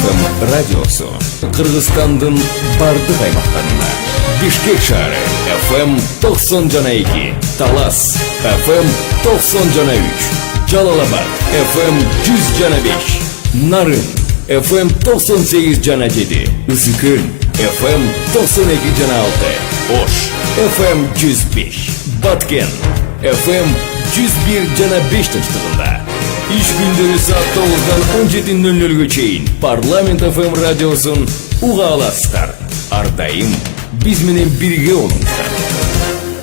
FM радиосу Кыргызстандын бардык аймактарында. Бишкек шаары FM 90.2, Талас FM 90.3, Жалалабад FM 100.5, Нарын FM 98.7, Ысыкын FM 92.6, Ош FM 105, Баткен FM 101.5 тынчтыгында. İş gündürü saat 9'dan 17.00'e çeyin Parlament FM radyosun uğa alasızlar. Ардайым biz менен birge olunuzlar.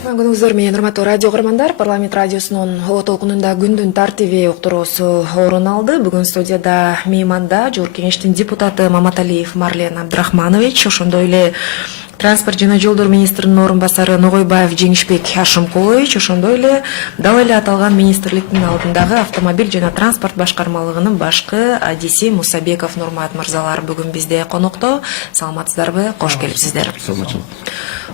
Күнүңүздөр менен урматтуу радио көрмандар, Парламент радиосунун Оо толкунунда күндүн тартиби уктуруусу орун алды. Бүгүн студияда мейманда Жогорку Кеңештин депутаты Маматалиев Марлен Абдрахманович, ошондой эле Транспорт жана жолдор министринин орун басары Ногойбаев Жеңишбек Хашимкулович, ошондой эле дал эле аталган министрликтин алдындагы автомобиль жана транспорт башкармалыгынын башкы адиси Мусабеков Нурмат мырзалар бүгүн бизде конокто. Саламатсыздарбы? Кош келипсиздер.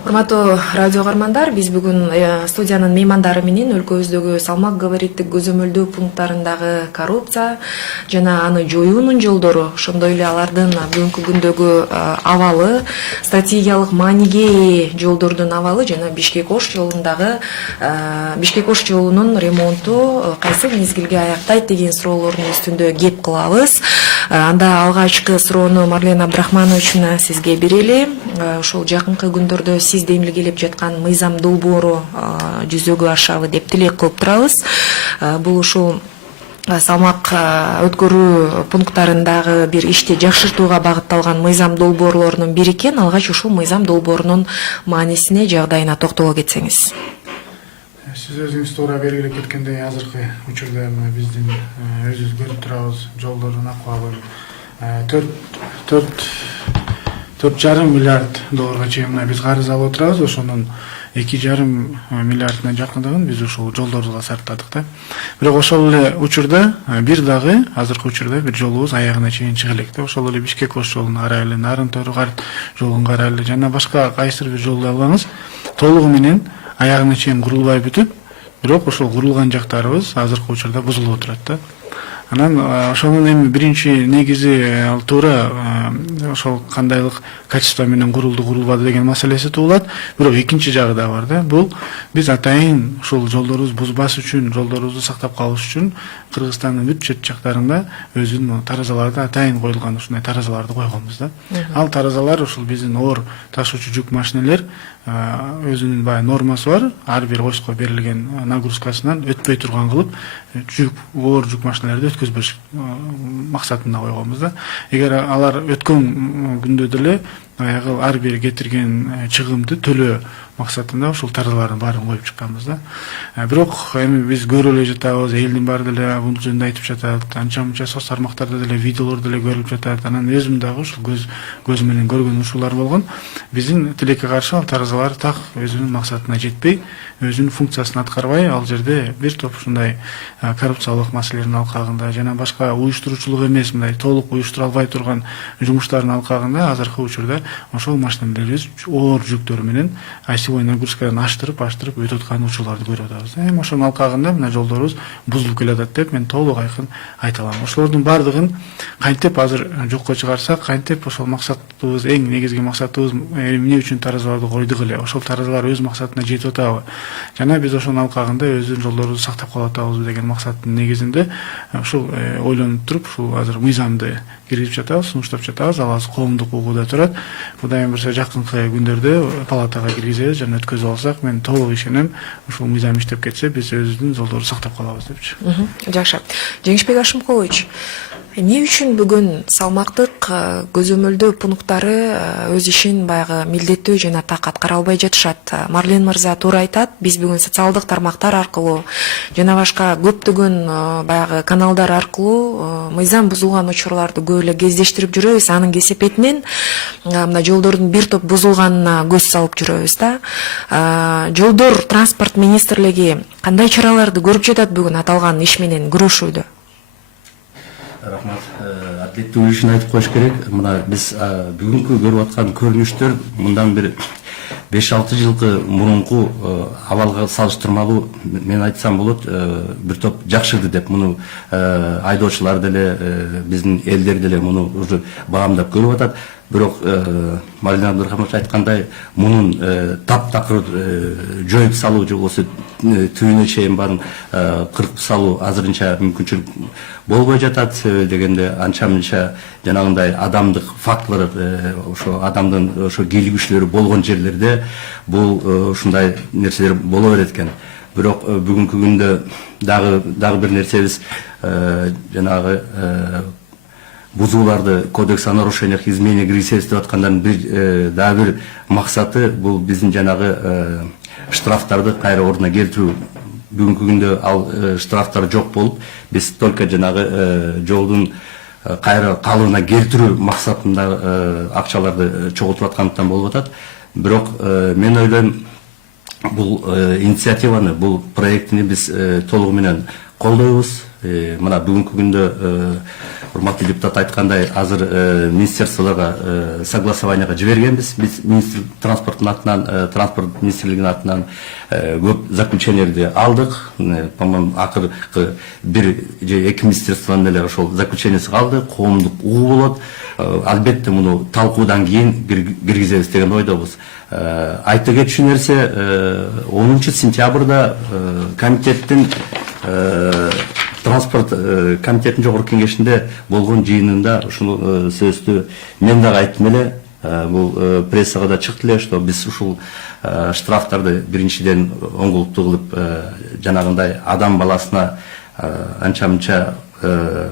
Урматтуу радио көрмандар, биз бүгүн студиянын меймандары менен өлкөбүздөгү салмак габариттик көзөмөлдөө пункттарындагы коррупция жана аны жоюунун жолдору, ошондой эле алардын бүгүнкү күндөгү абалы, стратегиялык мааниге жолдордун абалы жана Бишкек-Ош жолундагы Бишкек-Ош жолунун ремонту кайсы мезгилге аяктайт деген суроолордун үстүндө кеп кылабыз. Анда алгачкы суроону Марлен Абдрахманович менен сизге берели. Ушул жакынкы күндөрдө сиз демилге келип жаткан мыйзам долбоору жүзөгө ашабы деп тилек кылып турабыз. Бул ушул салмак өткөрүү пункттарындагы бир ишти жакшыртууга багытталган мыйзам долбоорлорунун бири экен. Алгач ушул мыйзам долбоорунун маанисине, жагдайына токтоло кетсеңиз. Сиз өзүңүз туура белгилеп кеткендей, азыркы учурда биздин өзүбүз көрүп турабыз жолдордун акыбалы 4,5 миллиард долларга чейин биз карыз алып отурабыз. Ошонун 2,5 миллиардына жакындыгын биз ушул жолдорго сарптадык да. Бирок ошол эле учурда бир дагы азыркы учурда бир жолубуз аягына чейин чыга элек да. Ошол эле Бишкек-Ош жолун карай эле, Нарын-Төрү-Карт жолун карай эле жана башка кайсыр бир жолду алсаңыз толугу менен аягына чейин курулбай бүтүп, бирок ошол курулган жактарыбыз азыркы учурда бузулуп отурат да. Анан ошонун эми биринчи негизи ал туура ошол кандайлык качество менен курулду, курулбады деген маселеси туулат. Бирок экинчи жагы да бар да. Бул биз атайын ушул жолдорубузду бузбаш үчүн, жолдорубузду сактап калыш үчүн Кыргызстандын бүт чет жактарында өзүнүн таразаларды атайын коюлган ушундай таразаларды койгонбуз да. Ал таразалар ушул биздин оор ташуучу жүк машинелер өзүнүн баягы нормасы бар. Ар бир осько берилген нагрузкасынан өтпөй турган кылып оор жүк машинелерди өткөзбөш максатында койгонбуз да. Эгер алар өткөн күндө деле баягы ар бир кетирген чыгымды төлөө максатында ушул таразалардын баарын коюп чыкканбыз да. Бирок эми биз көрүп эле жатабыз, элдин баары деле бул жөнүндө айтып жатат, анча-мынча соц тармактарда деле видеолор деле көрүлүп жатат. Анан өзүм дагы ушул көз менен көргөн ушулар болгон. Биздин тилекке каршы ал таразалар так өзүнүн максатына жетпей, өзүнүн функциясын аткарбай, ал жерде бир топ ушундай коррупциялык маселелердин алкагында жана башка уюштуруучулук эмес, мындай толук уюштура албай турган жумуштардын алкагында азыркы учурда ошол машинелерибиз оор жүктөр менен осевой нагрузкадан аштырып өтүп аткан учурларды көрүп атабыз. Эми ошонун алкагында мына жолдорубуз бузулуп келатат деп мен толук айкын айта алам. Ошолордун баардыгын кантип азыр жокко чыгарсак, кантип ошол максатыбыз, эң негизги максатыбыз эмне үчүн таразаларды койдук эле, ошол таразалар өз максатына жетип атабы жана биз ошонун алкагында өздүн жолдорубузду сактап калып атабызбы деген максаттын негизинде ушул ойлонуп туруп ушул азыр мыйзамды киргизип жатабыз, сунуштап жатабыз. Ал азыр коомдук угууда турат. Кудайым буюрса жакынкы күндөрдө палатага киргизебиз жана өткөзүп алсак, мен толук ишенем, ушул мыйзам иштеп кетсе, биз өзүбүздүн жолдорду сактап калабыз депчи. Жакшы. Жеңишбек Хашимкулович, эмне үчүн бүгүн салмактык көзөмөлдөө пункттары өз ишин баягы милдеттүү жана так аткара албай жатышат? Марлен мырза туура айтат, биз бүгүн социалдык тармактар аркылуу жана башка көптөгөн баягы каналдар аркылуу мыйзам бузулган учурларды көп эле кездештирип жүрөбүз. Анын кесепетинен мына жолдордун бир топ бузулганына көз салып жүрөбүз да. Жолдор транспорт министрлиги кандай чараларды көрүп жатат бүгүн аталган иш менен күрөшүүдө? Рахмат. Адилеттүү ишин айтып коюш керек. Мына биз бүгүнкү көрүп аткан көрүнүштөр мындан бир 5-6 жылкы мурунку абалга салыштырмалуу мен айтсам болот, бир топ жакшырды деп муну айдоочулар деле, биздин элдер деле муну уже баамдап көрүп атат. Бирок Марлен Абдырахманович айткандай, мунун таптакыр жоюп салуу же болбосо түбүнө чейин баарын кыркып салуу азырынча мүмкүнчүлүк болбой жатат. Дегенде анча мынча жанагындай адамдык фактылар, ошо адамдын ошо кийлигишүүлөрү болгон жерлерде бул ушундай нерселер боло берет экен. Бирок бүгүнкү күндө дагы бир нерсебиз, жанагы бузууларды, кодекс о нарушениях измене грисес деп аткандардын дагы бир максаты бул биздин жанагы штрафтарды кайра ордуна келтирүү. Бүгүнкү күндө ал штрафтар жок болуп, биз только жанагы жолдун кайра калыбына келтирүү максатында акчаларды чогултуп аткандыктан болуп атат. Бирок мен ойлойм, бул инициативаны, бул проектини биз толугу менен колдойбуз. Мына бүгүнкү күндө урматтуу депутат айткандай, азыр министерстволорго согласованияга жибергенбиз. Биз транспорттун атынан, транспорт министрлигинин атынан көп заключениялерди алдык. По-моему, акыркы 1 же 2 министерствонун эле ошол заключениясы калды. Коомдук угуу болот. Албетте муну талкуудан кийин киргизебиз деген ойдобуз. Айта кетчү нерсе, 10 сентябрда комитеттин транспорт комитетinin жогорку кеңешинде болгон жыйынында ушул сөздү мен дагы айттым эле. Бул прессага да чыкты эле, что биз ушул штрафтарды биринчиден оңголуктуу кылып, жанагындай адам баласына анча мынча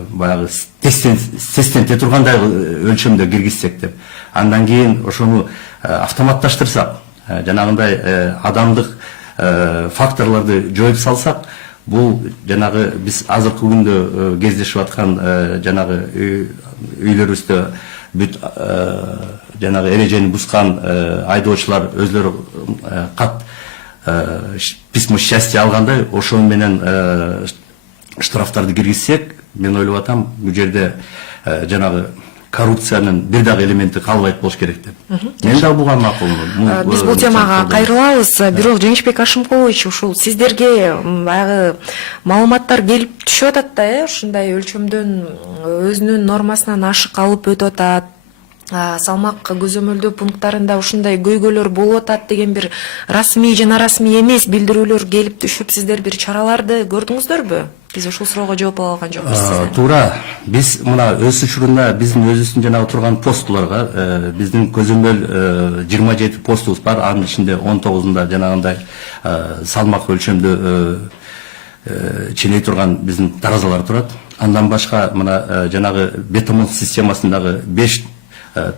баягы сестенте тургандай өлчөмдө киргизсек деп. Андан кийин ошону автоматташтырсак, жанагындай адамдык факторлорду жоюп салсак, бул жанагы биз азыркы күндө кездешип аткан жанагы үйлөрүбүздө бүт жанагы эрежени бускан айдоочулар өзлөрү кат письмо счастья алгандай, ошол менен штрафтарды киргизсек, мен ойлоп атам, бул жерде жанагы коррупциянын бир дагы элементи калбайт болуш керек деп. Мен дагы буга макулмун. Биз бул темага кайрылабыз. Бирок Жеңишбек Ашымкович, ушул сиздерге баягы маалыматтар келип түшүп атат да, ушундай өлчөмдөн өзүнүн нормасынан ашык алып өтүп атат. Салмак көзөмөлдөө пункттарында ушундай көйгөйлөр болуп атат деген бир расмий жана расмий эмес билдирүүлөр келип түшүп, сиздер бир чараларды көрдүңүздөрбү? Биз ушул суроого жооп ала алган жокпуз сизден. Туура. Биз мына өз учурунда биздин өзүбүздүн жанагы турган посттуларга биздин көзөмөл 27 постубуз бар. Анын ичинде 19-унда жанагындай салмак өлчөмдө ченей турган биздин таразалар турат. Андан башка мына жанагы бетон системасындагы 5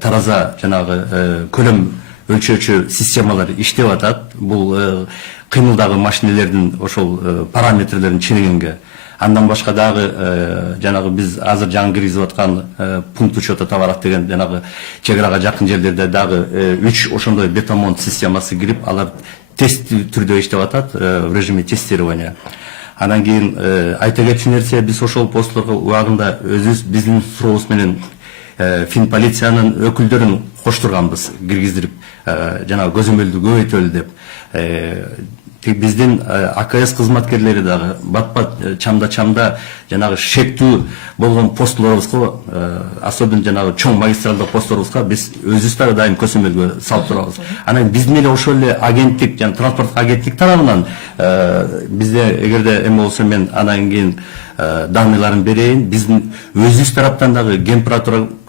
тараза жанагы көлөм өлчөөчү системалар иштеп атат. Бул кыймылдагы машинелердин ошол параметрлерин ченегенге. Андан башка дагы жанагы биз азыр жаңы киргизип аткан пункт учета товаров деген жанагы чек арага жакын жерлерде дагы 3 ошондой бетон системасы кирип, алар тест түрдө иштеп атат, в режиме тестирования. Андан кийин айта кетчү нерсе, биз ошол постлорго убагында өзүбүз биздин сурообуз менен Финполициянын өкүлдөрүн коштурганбыз, киргиздирип, жанагы көзөмөлдү көбөйтөлү деп. Биздин АКС кызматкерлери дагы бат-бат чамда жанагы шектүү болгон постлорубузга, особенно жанагы чоң магистралдык постлорубузга биз өзүбүз дагы дайым көзөмөлгө салып турабыз. Анан биздин эле ошол эле агенттик, жана транспорттук агенттик тарабынан бизде эгерде эме болсо мен анан кийин данныйларын берейин. Биздин өзүбүз тараптан дагы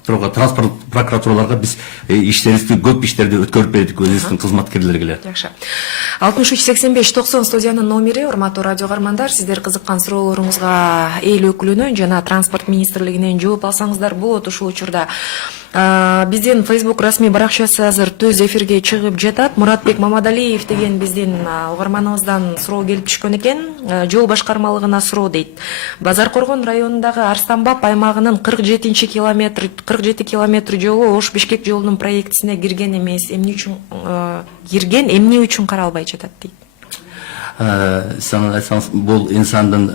транспорт прокуратураларга биз иштерибизди, көп иштерди өткөрүп бердик өзүбүздүн кызматкерлерге. Жакшы. 638590 студиянын номери, урматтуу радио каармандар, сиздер кызыккан суроолоруңузга эл өкүлүнөн жана транспорт министрлигинен жооп алсаңыздар болот. Ушул учурда биздин Facebook расмий баракчасы азыр түз эфирге чыгып жатат. Муратбек Мамадалиев деген биздин угарманыбыздан суроо келип түшкөн экен. Жол башкармалыгына суроо дейт. Базар Коргон районундагы Арстанбап аймагынын 47 километр жолу Ош-Бишкек жолунун проектисине кирген эмес. Эмне үчүн каралбай жатат дейт. Сен айтсаңыз, бул инсандын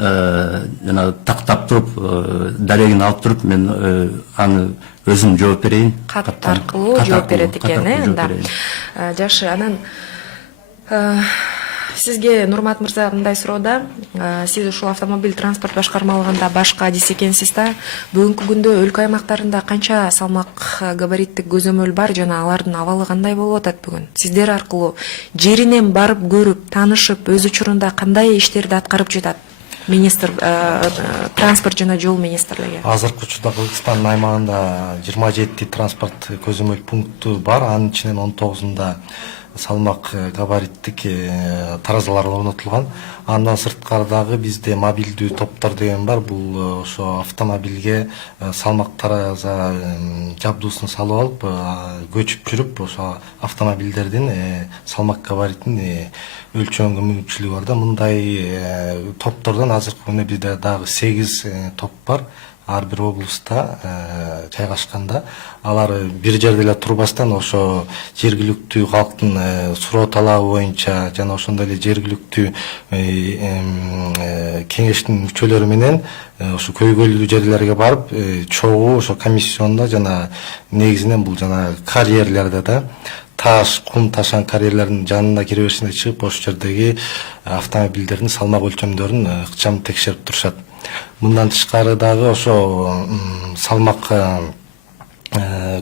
жана тактап туруп, дарегин алып туруп, мен аны өзүм жооп берейин. Кат аркылуу жооп берет экен, анда. Жакшы, анан сизге Нурмат мырза мындай суроодо, сиз ушул автомобиль транспорт башкармалыгында башкы адис экенсиз да, бүгүнкү күндө өлкө аймактарында канча салмак габариттик көзөмөл бар жана алардын абалы кандай болуп атат бүгүн? Сиздер аркылуу жеринен барып көрүп, таанышып, өз учурунда кандай иштерди аткарып жатат министр, транспорт жана жол министрлиги? Азыркы учурда Кыргызстандын аймагында 27 транспорт көзөмөл пункту бар, анын ичинен 19-унда салмак габариттик таразалар орнотулган. Андан сырткардагы бизде мобилдүү топтор деген бар. Бул ошо автомобилге салмак тараза жабдуусун салып алып, көчүп жүрүп, ошо автомобилдердин салмак габаритин өлчөгөнгө мүмкүнчүлүгү бар да. Мындай топтордон азыркы күндө бизде дагы 8 топ бар. Ар бир облуста жайгашканда, алар бир жерде эле турбастан ошо жергиликтүү калктын суроо талабы боюнча жана ошондой эле жергиликтүү кеңештин мүчөлөрү менен ошо көйгөйлүү жерлерге барып, чогуу ошо комиссиондо жана негизинен бул жана карьерлерде да таш, кум ташан карьерлердин жанына кире беришинде чыгып, ошол жердеги автомобилдердин салмак өлчөмдөрүн ыкчам текшерип турушат. Мындан тышкары дагы ошо салмак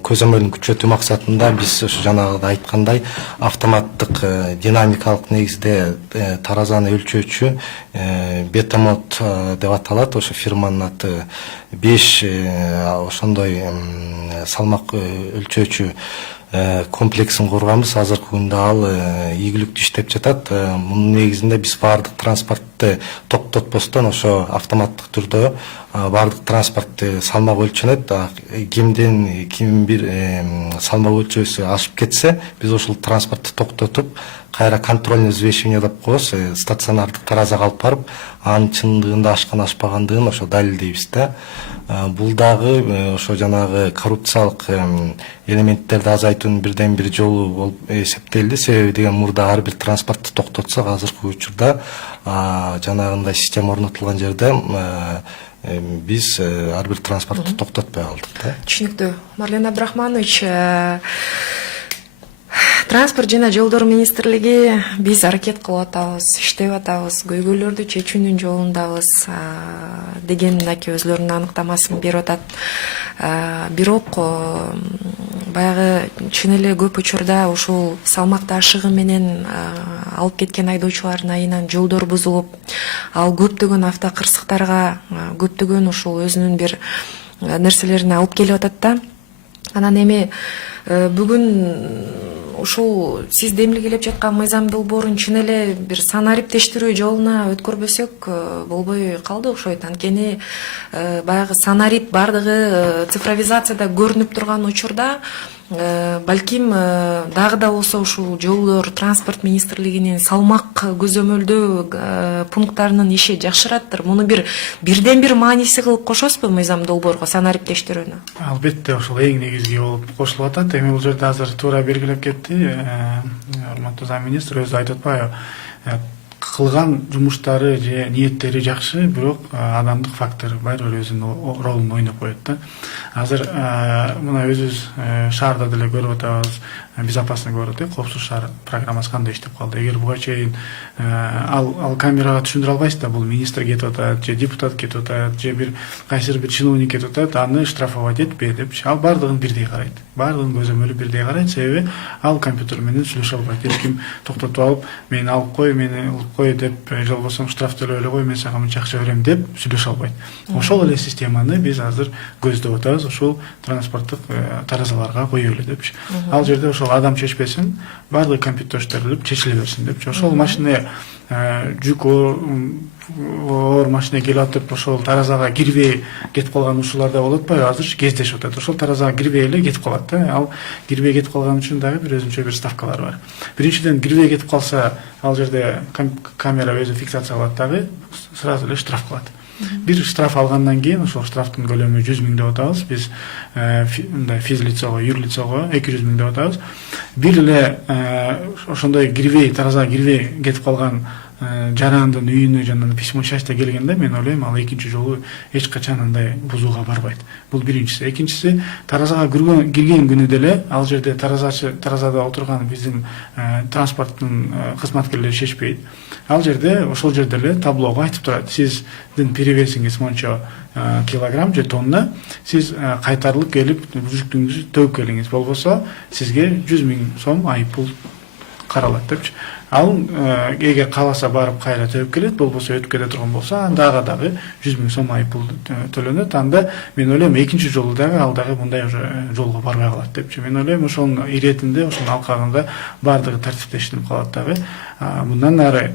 көзөмөлүн күчөтүү максатында биз ошо жанагыда айткандай автоматтык динамикалык негизде таразаны өлчөөчү бетамот деп аталат, ошо фирманын аты 5 ошондой салмак өлчөөчү комплексин курганбыз. Азыркы күндө ал ийгиликтүү иштеп жатат. Мунун негизинде биз баардык транспортты токтотпостон ошо автоматтык түрдө баардык транспортты салмак өлчөнөт. Ким бир салмак өлчөөсү ашып кетсе, биз ошол транспортты токтотуп, кайра контрольный взвешивание деп коебуз, стационардык таразага алып барып, анын чындыгында ашкан ашпагандыгын ошо далилдейбиз да. Бул дагы ошо жанагы коррупциялык элементтерди азайтуунун бирден бир жолу болуп эсептелди. Себеби деген мурда ар бир транспортты токтотсак, азыркы учурда жанагындай система орнотулган жерде биз ар бир транспортты токтотпой калдык да. Түшүнүктүү. Марлен Абдрахманович, транспорт жана жолдор министрлиги биз аракет кылып атабыз, иштеп атабыз, көйгөйлөрдү чечүүнүн жолундабыз деген мынакей өзлөрүнүн аныктамасын берип атат. Бирок баягы чын эле көп учурда ушул салмакты ашыгы менен алып кеткен айдоочулардын айынан жолдор бузулуп, ал көптөгөн автокырсыктарга, көптөгөн ушул өзүнүн бир нерселерине алып келип атат да. Анан эми бүгүн ушул сиз демилгелеп жаткан мыйзам долбоорун чын эле бир санариптештирүү жолуна өткөрбөсөк болбой калды окшойт. Анткени баягы санарип бардыгы цифровизацияда көрүнүп турган учурда балким дагы да болсо ушул жолдор транспорт министрлигинин салмак көзөмөлдөө пункттарынын иши жакшыраттыр. Муну бирден бир мааниси кылып кошосузбу мыйзам долбоорго санариптештирүүнү? Албетте ошол эң негизги болуп кошулуп атат. Эми бул жерде азыр туура белгилеп кетти. Урматтуу зам министр өзү айтып атпайбы? Кылган жумуштары же ниеттери жакшы, бирок адамдык фактор баары өзүнүн ролун ойноп коет да. Азыр мына өзүбүз шаарда деле көрүп атабыз, безопасный город, коопсуз шаар программасы кандай иштеп калды. Эгер буга чейин ал камерага түшүндүрө албайсыз да, бул министр кетип атат, же депутат кетип атат, же кайсыр бир чиновник кетип атат, аны штрафовать этпе депчи. Ал баардыгын бирдей карайт. Баардыгынын көзөмөлү бирдей карайт, себеби ал компьютер менен сүйлөшө албайт. Эч ким токтотуп алып, мени алып кой, мени алып кой деп, же болбосо штраф төлөп эле кой, мен сага мынча акча берем деп сүйлөшө албайт. Ошол эле системаны биз азыр көздөп атабыз, ушул транспорттук таразаларга коюп эле депчи. Ал жерде ошол адам чечпесин, баардыгы компьютердештирилип чечиле берсин депчи. Ошол машина жүк оор машина келип атып, ошол таразага кирбей кетип калган ушуларда болуп атпайбы? Азыр кездешип атат. Ошол таразага кирбей эле кетип калат да. Ал кирбей кетип калган үчүн дагы бир өзүнчө бир ставкалар бар. Биринчиден, кирбей кетип калса, ал жерде камера өзү фиксация кылат дагы, сразу эле штраф кылат. Бир штраф алгандан кийин ошол штрафтын көлөмү 100 000 деп атабыз. Биз мындай физлицого, юрлицого 200 000 деп атабыз. Бир эле ошондой кирбей, таразага кирбей кетип калган жарандын үйүнө жанагы письмо счастья келгенде мен ойлойм ал экинчи жолу эч качан андай бузууга барбайт. Бул биринчиси. Экинчиси, таразага кирген күнү деле ал жерде таразада отурган биздин транспорттун кызматкерлери шешпейт. Ал жерде ошол жерде эле таблого айтып турат: сиздин перевесиңиз мончо килограмм же тонна, сиз кайтарылып келип жүктүңүздү төгүп келиңиз, болбосо сизге 100 000 сом айыппул каралат депчи. Ал эгер кааласа барып кайра төгүп келет, болбосо өтүп кете турган болсо андага дагы 100 000 сом айыппул төлөнөт. Анда мен ойлойм экинчи жолу дагы ал дагы мындай уже жолго барбай калат депчи. Мен ойлойм ошонун иретинде, ошонун алкагында баардыгы тартиптештирип калат дагы. Мындан ары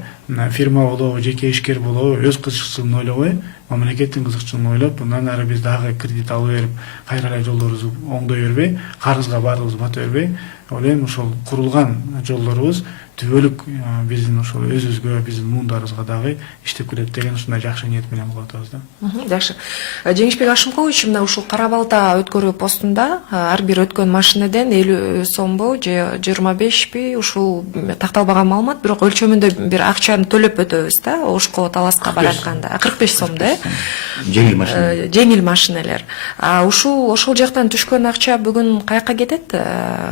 фирма болобу, жеке ишкер болобу, өз кызыкчылыгын ойлобой, мамлекеттин кызыкчылыгын ойлоп, мындан ары биз дагы кредит алып берип, кайра эле жолдорубузду оңдой бербей, карызга баарыбыз бата бербей, ойлойм ошол курулган жолдорубуз түбөлүк биздин ошол өзүбүзгө, биздин муундарыбызга дагы иштеп келет деген ушундай жакшы ниет менен кылып атабыз да. Жакшы. Жеңишбек Ашымкович, мына ушул Кара Балта өткөрүү постунда ар бир өткөн машинеден 50 сомбу же 25би ушул такталбаган маалымат, бирок өлчөмүндө бир акчаны төлөп өтөбүз да, Ошко таласка баратканда. 45 сом да. Жеңил машина. Жеңил машинелер. Ошол жактан түшкөн акча бүгүн каяка кетет?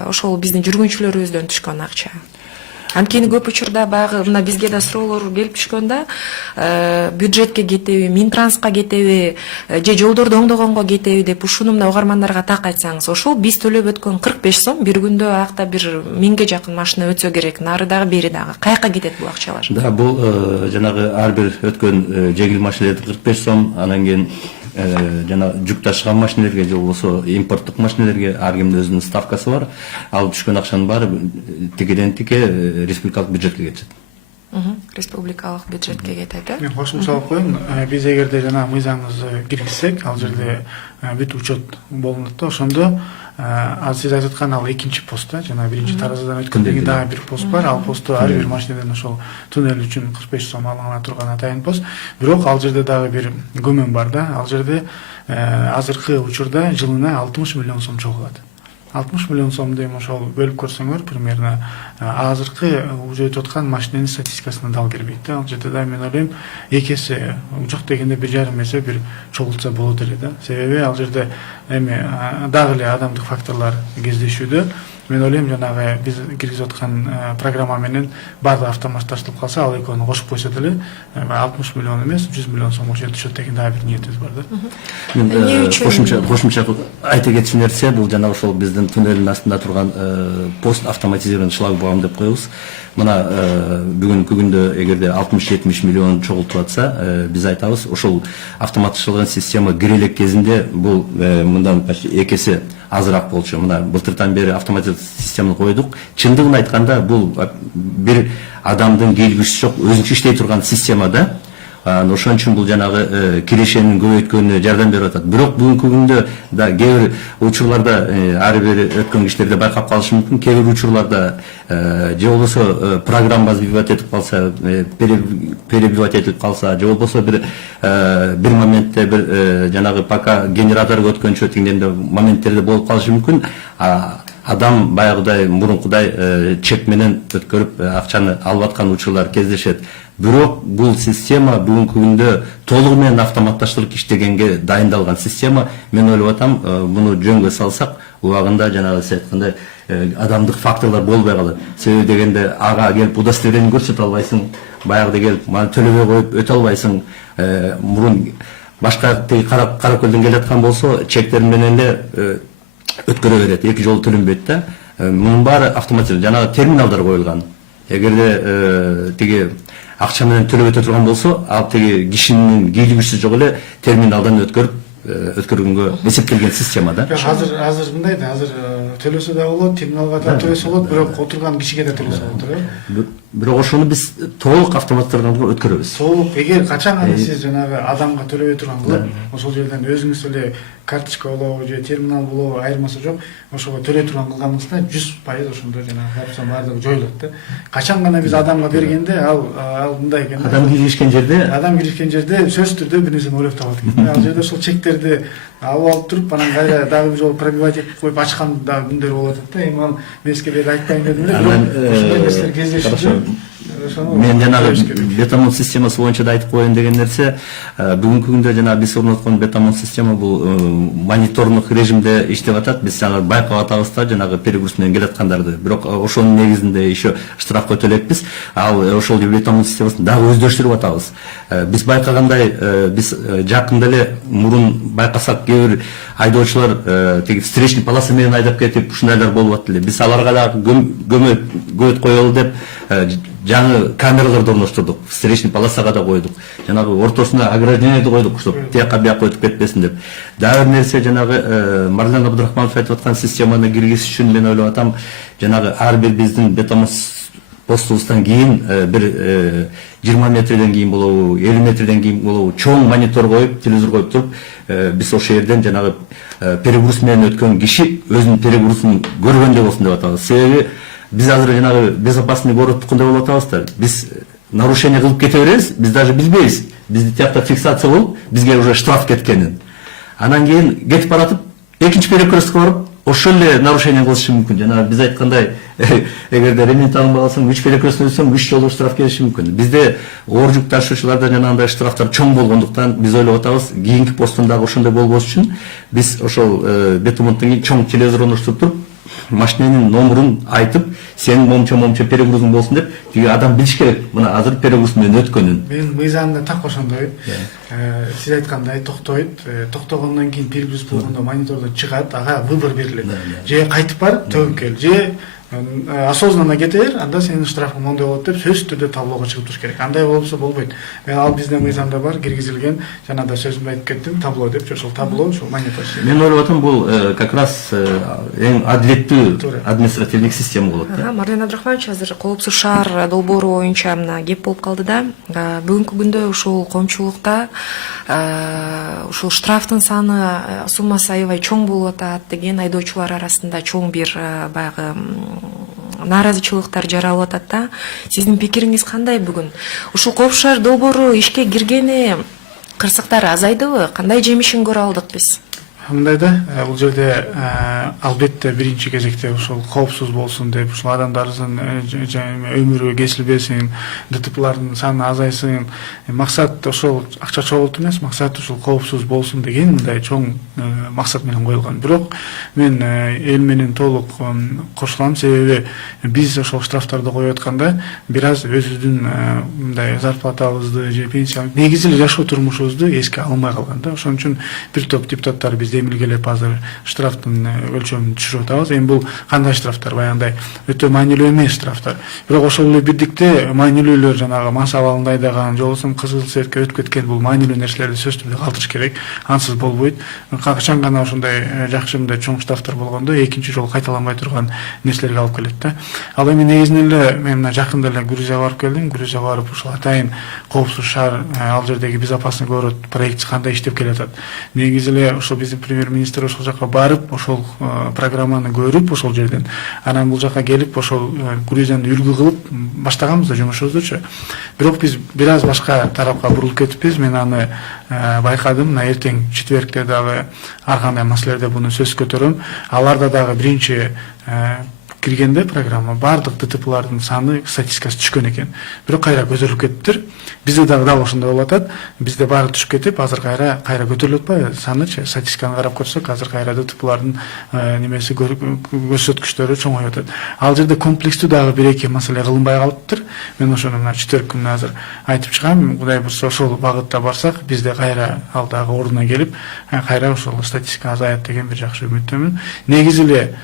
Ошол биздин жүргүнчүлөрүбүздөн түшкөн акча. Анткени көп учурда баягы мына бизге да суроолор келип түшкөндө бюджетке кетеби, Минтрансқа кетеби, же жолдорду оңдогонго кетеби деп ушуну мына угармандарга так айтсаңыз, ошол биз төлөп өткөн 45 сом бир күндө акта бир 1000ге жакын машина өтсө керек, нары дагы бери дагы каяка кетет бул акчалар? Да, бул жанагы ар бир өткөн жеңил машинелерде 45 сом, анан кийин жана жүк ташыган машинелерге же болбосо импорттук машинелерге ар кимдин өзүнүн ставкасы бар. Ал түшкөн акчанын баары тикеден тике республикалык бюджетке кетет. Республикалык бюджетке кетет, э? Мен кошумча алып коеюн. Биз эгерде жана мыйзамыбызды киргизсек, ал жерде бүт учет болунат да, ошондо сиз айтып аткан ал экинчи пост да, жана биринчи таразадан өткөндөн дагы бир пост бар. Ал постто ар бир машинеден ошол туннель үчүн 45 сом алынгана турган атайын пост. Бирок ал жерде дагы бир көмөң бар да. Ал жерде азыркы учурда жылына 60 миллион сом чогулат. 60 миллион сом дейм, ошол бөлүп көрсөңөр примерно азыркы уже өтүп аткан машиненин статистикасына дал келбейт да. Ал жерде да мен ойлойм эки эсе, жок дегенде 1,5 эсе бир чогултса болот эле да. Себеби ал жерде эми дагы эле адамдык факторлор кездешүүдө. Мен ойлойм жанагы биз киргизип аткан программа менен баардыгы автоматташтырылып калса, ал экөөнү кошуп койсо деле 60 миллион эмес, 100 миллион сом ошентип түшөт деген дагы бир ниетибиз бар да. Мен кошумча айта кетчү нерсе, бул жана ошол биздин туннелдин астында турган пост автоматизированный шлагбаум деп коебуз. Мына бүгүнкү күндө эгерде 60-70 миллион чогултуп атса, биз айтабыз, ошол автоматташылган система кире элек кезинде бул мындан почти эки эсе азыраак болчу. Мына былтыртан бери автоматизированный системаны койдук. Чындыгын айтканда бул бир адамдын келгүсү жок, өзүнчө иштей турган система да. Ошон үчүн бул жанагы кирешенин көбөйткөнүнө жардам берип атат. Бирок бүгүнкү күндө да кээ бир учурларда ар бир өткөн кишилерде байкап калышы мүмкүн. Кээ бир учурларда же болбосо программа сбивать этип калса, перебивать этип калса, же болбосо бир моментте бир жанагы пока генераторго өткөнчө тигинден моменттерде болуп калышы мүмкүн. Адам баягыдай мурункудай чек менен өткөрүп акчаны алып аткан учурлар кездешет. Бирок бул система бүгүнкү күндө толугу менен автоматташтырылып иштегенге дайындалган система. Мен ойлоп атам, муну жөнгө салсак, убагында жанагы сиз айткандай адамдык факторлор болбой калат. Себеби дегенде ага келип удостоверение көрсөтө албайсың, баягыда келип мана төлөбөй коюп өтө албайсың. Мурун башка Каракөлдөн келаткан болсо, чектер менен эле өткөрө берет, эки жолу төлөнбөйт да. Мунун баары автоматизированный, жанагы терминалдар коюлган. Эгерде тиги акча менен төлөп өтө турган болсо, ал тиги кишинин кийлигиши жок эле терминалдан өткөргөнгө эсептелген система да. Азыр мындай да, азыр төлөсө да болот, терминалга да төлөсө болот, бирок отурган кишиге да төлөсө болот. Бирок ошону биз толук автоматтандырып өткөрөбүз. Толук, эгер качан гана сиз жанагы адамга төлөбөй турган кылып, ошол жерден өзүңүз эле карточка болобу же терминал болобу айырмасы жок, ошого төлөй турган кылганыңызда 100% ошондо жанагы коррупция баардыгы жоюлат да. Качан гана биз адамга бергенде ал мындай экен. Адам киришкен жерде сөзсүз түрдө бир нерсени ойлоп табат экен. Ал жерде ошол чектерди алып туруп, анан кайра дагы бир жолу пробивать этип коюп ачкан дагы күндөр болуп атат да. Эми ал меске бери айтпайын дедим эле, бирок ошондой нерселер кездешүүдө мен жанагы бетамон системасы боюнча да айтып коеюн деген нерсе, бүгүнкү күндө жанагы биз орноткон бетамон система бул мониторлук режимде иштеп атат. Биз жанагы байкап атабыз да жанагы перегруз менен келаткандарды. Бирок ошонун негизинде еще штрафка төлөйбүз. Ал ошол бетамон системасын дагы өздөштүрүп атабыз. Биз байкагандай, биз жакында эле мурун байкасак кээ бир айдоочулар тиги встречный полоса менен айдап кетип ушундайлар болуп атты эле. Биз аларга дагы көмөт коелу деп жаңы камераларды орноштурдук. Встречный полосага да койдук. Жанагы ортосуна ограждение койдук, чтобы тияка бияка өтүп кетпесин деп. Дагы бир нерсе жанагы Марлен Абдрахманов айтып аткан системаны киргизиш үчүн мен ойлоп атам, жанагы ар бир биздин бетамон постубуздан кийин бир 20 метрден кийин болобу, 50 метрден кийин болобу чоң монитор коюп, телевизор коюп туруп, биз ошол жерден жанагы перегруз менен өткөн киши өзүнүн перегрузун көргөндөй болсун деп атабыз. Себеби биз азыр жанагы безопасный город тургандай болуп атабыз да. Биз нарушение кылып кете беребиз, биз даже билбейбиз. Бизди тиякта фиксация болуп, бизге уже штраф кеткенин. Анан кийин кетип баратып, экинчи перекресткке барып, ошол эле нарушение кылышы мүмкүн. Жана биз айткандай, эгерде ремень алынбай калсаң, 3 перекрестке өтсөң, 3 жолу штраф келиши мүмкүн. Бизде оор жүк ташуучуларда жанагындай штрафтар чоң болгондуктан биз ойлоп атабыз, кийинки постундагы ошондой болбош үчүн биз ошол бетамонтон чоң телевизор орноштуруп туруп, машиненин номерун айтып, сенин момчо перегрузуң болсун деп, тиги адам билиш керек. Мына азыр перегруз менен өткөнүн. Мен мыйзамда так ошондой. Сиз айткандай токтойт, токтогондон кийин перегруз болгондо монитордон чыгат, ага выбор берилет. Же кайтып бар, төгүп кел, же осознанно кете бер, анда сенин штрафың мондой болот деп сөзсүз түрдө таблого чыгып туруш керек. Андай болсо болбойт. Ал биздин мыйзамда бар, киргизилген, жана да сөзүмдү айтып кеттим, табло деп, ошол табло, ошол монитор. Мен ойлоп атам, бул как раз эң адилеттүү административдик система болот да. Марлен Абдрахманович, азыр коопсуз шаар долбоору боюнча мына кеп болуп калды да. Бүгүнкү күндө ушул коомчулукта ушул штрафтын саны суммасы аябай чоң болуп атат деген айдоочулар арасында чоң бир баягы нааразычылыктар жаралып атат да. Сиздин пикириңиз кандай бүгүн? Ушул коопсуз шаар долбоору ишке киргени кырсыктары азайдыбы? Кандай жемишин көрө алдык биз? Мындай да, бул жерде албетте биринчи кезекте ушул коопсуз болсун деп, ушул адамдардын өмүрү кесилбесин, ДТПлардын саны азайсын, максат ошол акча чогултуу эмес, максат ушул коопсуз болсун деген мындай чоң максат менен коюлган. Бирок мен эл менен толук кошулам, себеби биз ошол штрафтарды коюп атканда бир аз өзүбүздүн мындай зарплатабызды же пенсия, негизи эле жашоо турмушубузду эске алынбай калган да. Ошон үчүн бир топ депутаттар биз демилгелеп азыр штрафтын өлчөмүн түшүрүп атабыз. Эми бул кандай штрафтар? Баягындай өтө маанилүү эмес штрафтар. Бирок ошол эле бирдикте маанилүүлөр жанагы мас абалында айдаган, же болбосо кызыл цветке өтүп кеткен бул маанилүү нерселерди сөзсүз түрдө калтырыш керек. Ансыз болбойт. Качан гана ошондой жакшы мындай чоң штрафтар болгондо экинчи жолу кайталанбай турган нерселерге алып келет да. Ал эми негизинен эле мен мына жакында эле Грузияга барып келдим. Грузияга барып ушул атайын коопсуз шаар, ал жердеги безопасный город проекти кандай иштеп келатат. Негизи эле ошол биздин премьер-министр ошол жака барып, ошол программаны көрүп, ошол жерден анан бул жака келип, ошол Грузияны үлгү кылып баштаганбыз да жумушубуздучу. Бирок биз бир аз башка тарапка бурулуп кетиппиз. Мен аны байкадым. Мына эртең четверикте дагы ар кандай маселелерде буну сөз көтөрөм. Аларда дагы биринчи киргенде программа бардык ДТПлардын саны статистикасы түшкөн экен. Бирок кайра көтөрүлүп кетиптир. Бизде дагы дал ошондой болуп атат. Бизде баары түшүп кетип, азыр кайра көтөрүлүп атпайбы? Санычы статистиканы карап көрсөк, азыр кайра ДТПлардын немеси көрсөткүчтөрү чоңоюп атат. Ал жерде комплекстүү дагы бир-эки маселе кылынбай калыптыр. Мен ошону мына четверг күнү азыр айтып чыгам. Кудай буйрса ошол багытта барсак, бизде кайра ал дагы ордуна келип, кайра ошол статистика азаят деген бир жакшы үмүттөмүн. Негизи эле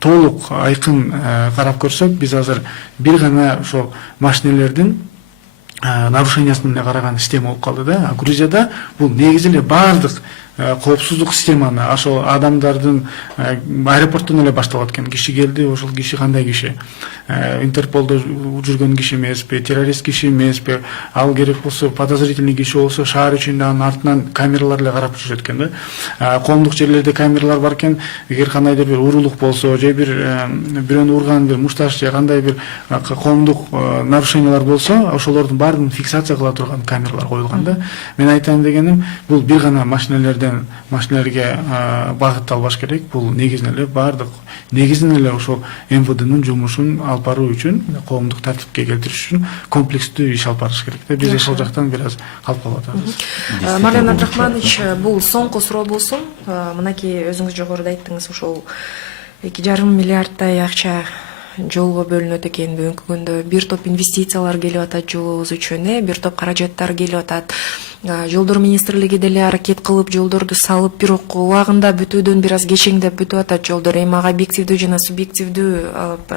толук айкын карап көрсөк, биз азыр бир гана ошол машинелердин нарушениясына караган система болуп калды да. А Грузияда бул негизи эле бардык коопсуздук системаны, ошол адамдардын аэропорттон эле башталат экен. Киши келди, ошол киши кандай киши? Интерполдо жүргөн киши эмеспи, террорист киши эмеспи, ал керек болсо подозрительный киши болсо шаар ичинде анын артынан камералар эле карап жүрүшөт экен да. Коомдук жерлерде камералар бар экен, эгер кандайдыр бир уурулук болсо, же бирөөнү урган бир мушташ же кандай бир коомдук нарушениялар болсо, ошолордун баарын фиксация кыла турган камералар коюлган да. Мен айтайын дегеним, бул бир гана машинелерде элден машиналарга багытталбаш керек. Бул негизинен эле бардык негизинен эле ошол МВДнын жумушун алып баруу үчүн, коомдук тартипке келтириш үчүн комплекстүү иш алып барыш керек. Биз ошол жактан бир аз калып калып атабыз. Марлен Абдрахманович, бул соңку суроо болсун. Мынакей өзүңүз жогоруда айттыңыз, ошол 2,5 миллиардтай акча жолго бөлүнөт экен. Бүгүнкү күндө бир топ инвестициялар келип атат жолубуз үчүн, бир топ каражаттар келип атат. Жолдор министрлиги деле аракет кылып жолдорду салып, бирок убагында бүтүүдөн бир аз кечеңдеп бүтүп атат жолдор. Эми ага объективдүү жана субъективдүү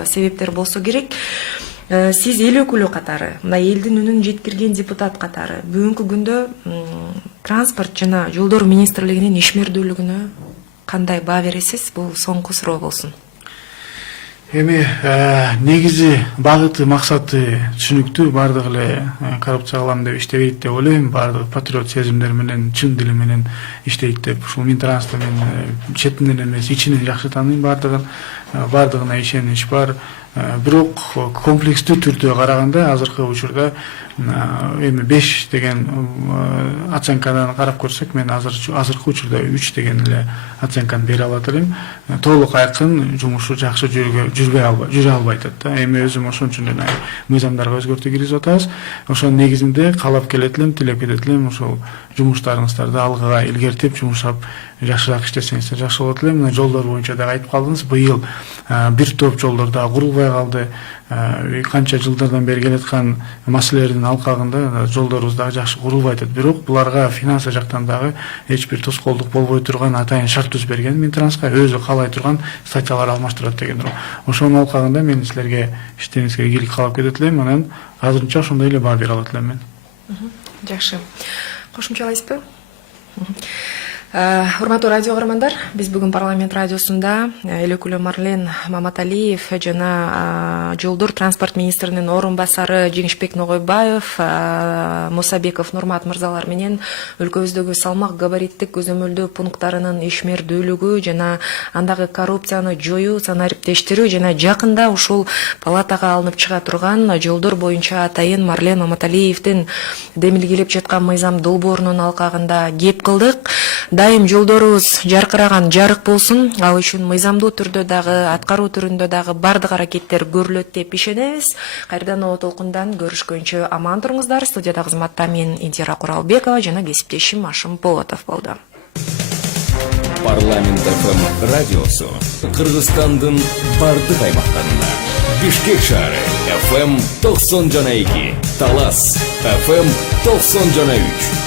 себептер болсо керек. Сиз эл өкүлү катары, мына элдин үнүн жеткирген депутат катары, бүгүнкү күндө транспорт жана жолдор министрлигинин ишмердүүлүгүнө кандай баа бересиз? Бул соңку суроо болсун. Эми негизи багыты, максаты түшүнүктүү, бардыгы эле коррупция кылам деп иштебейт деп ойлойм. Бардыгы патриот сезимдер менен, чын дили менен иштейт деп. Ушул Минтрансты мен четинен эмес, ичинен жакшы тааныйм бардыгын. Бардыгына ишенич бар. Бирок комплекстүү түрдө караганда азыркы учурда эми 5 деген оценкадан карап көрсөк, мен азыркы учурда 3 деген эле оценканы бере алат элем. Толук айкын жумушу жакшы жүрө албай атат да. Эми өзүм ошон үчүн жана мыйзамдарга өзгөртүү киргизип атабыз. Ошонун негизинде каалап келет элем, тилеп кетет элем, ошол жумуштарыңыздарды алгыга илгертип, жумушап жакшыраак иштесеңиздер жакшы болот элем. Мына жолдор боюнча да айтып калдыңыз, быйыл бир топ жолдор да курулбай калды. Канча жылдардан бери келаткан маселелердин алкагында жолдорубуз дагы жакшы курулбай атат. Бирок буларга финансы жактан дагы эч бир тоскоолдук болбой турган атайын шарт түзүп берген Минтранска, өзү каалай турган статьялар алмаштырат деген. Ошонун алкагында мен силерге иштериңизге ийгилик каалап кетет элем. Анан азырынча ошондой эле баа бере алат элем мен. Жакшы. Кошумчалайсызбы? Урматтуу радио көрөрмандар, биз бүгүн парламент радиосунда эл өкүлү Марлен Маматалиев жана жолдор транспорт министринин орун басары Жеңишбек Ногойбаев, Мусабеков Нурмат мырзалар менен өлкөбүздөгү салмак габариттик көзөмөлдөө пункттарынын ишмердүүлүгү жана андагы коррупцияны жоюу, санариптештирүү жана жакында ушул палатага алынып чыга турган жолдор боюнча атайын Марлен Маматалиевдин демилгелеп жаткан мыйзам долбоорунун алкагында кеп кылдык. Дайым жолдорубуз жаркыраган, жарык болсун. Ал үчүн мыйзамдуу түрдө дагы, аткаруу түрүндө дагы бардык аракеттер көрүлөт деп ишенебиз. Кайрадан о толкундан көрүшкөнчө аман туруңуздар. Студияда кызматта мен Индира Куралбекова жана кесиптешим Ашым Болотов болду. Парламент ФМ радиосу Кыргызстандын бардык аймактарында. Бишкек шаары ФМ 90 жана 2, Талас ФМ 90 жана 3.